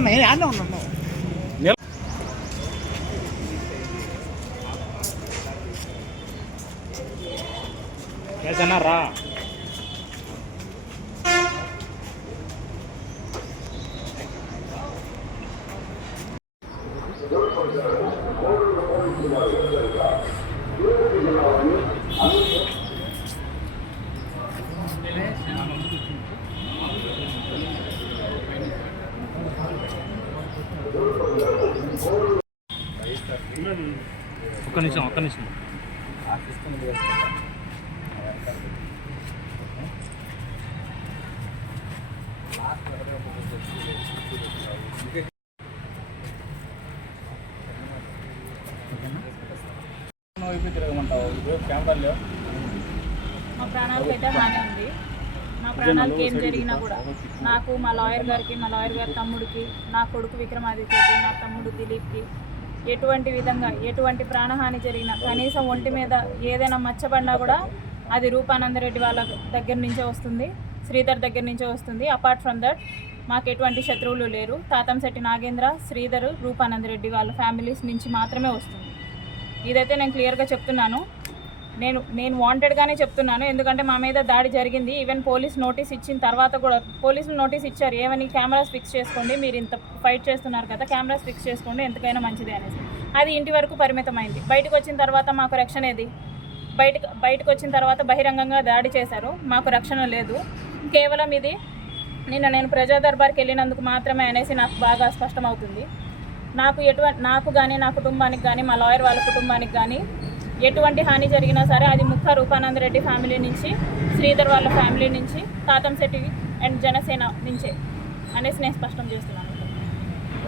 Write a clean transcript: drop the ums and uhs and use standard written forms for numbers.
ఉన్నాయి ఆడనే ఉన్నాను రా ఒక్క నిమిషం మా ప్రాణాలకు అయితే హాని ఉంది. మా ప్రాణాలకి ఏం జరిగినా కూడా నాకు, మా లాయర్ గారికి, మా లాయర్ గారి తమ్ముడికి, నా కొడుకు విక్రమాదిత్యకి, నా తమ్ముడు దిలీప్కి ఎటువంటి విధంగా ఎటువంటి ప్రాణహాని జరిగినా, కనీసం ఒంటి మీద ఏదైనా మచ్చబడినా కూడా అది రూపానందరెడ్డి వాళ్ళ దగ్గర నుంచే వస్తుంది, శ్రీధర్ దగ్గర నుంచే వస్తుంది. అపార్ట్ ఫ్రమ్ దట్ మాకు ఎటువంటి శత్రువులు లేరు. తాతంశెట్టి నాగేంద్ర, శ్రీధర్, రూపానందరెడ్డి వాళ్ళ ఫ్యామిలీస్ నుంచి మాత్రమే వస్తుంది. ఇదైతే నేను క్లియర్గా చెప్తున్నాను. నేను వాంటెడ్గానే చెప్తున్నాను. ఎందుకంటే మా మీద దాడి జరిగింది. ఈవెన్ పోలీస్ నోటీస్ ఇచ్చిన తర్వాత కూడా పోలీసులు నోటీస్ ఇచ్చారు, ఏమని కెమెరాస్ ఫిక్స్ చేసుకోండి, మీరు ఇంత ఫైట్ చేస్తున్నారు కదా, కెమెరాస్ ఫిక్స్ చేసుకోండి, ఎంతకైనా మంచిదే అనేసి. అది ఇంటి వరకు పరిమితమైంది. బయటకు వచ్చిన తర్వాత మాకు రక్షణ ఏది? బయటకు వచ్చిన తర్వాత బహిరంగంగా దాడి చేశారు, మాకు రక్షణ లేదు. కేవలం ఇది నేను ప్రజా దర్బార్కి వెళ్ళినందుకు మాత్రమే అనేసి నాకు బాగా స్పష్టమవుతుంది. నాకు కానీ, నా కుటుంబానికి కానీ, మా లాయర్ వాళ్ళ కుటుంబానికి కానీ ఎటువంటి హాని జరిగినా సరే అది ముక్క రూపానందరెడ్డి ఫ్యామిలీ నుంచి, శ్రీధర్ వాళ్ళ ఫ్యామిలీ నుంచి, తాతంశెట్టి అండ్ జనసేన నుంచే అనేసి నేను స్పష్టం చేస్తున్నాను.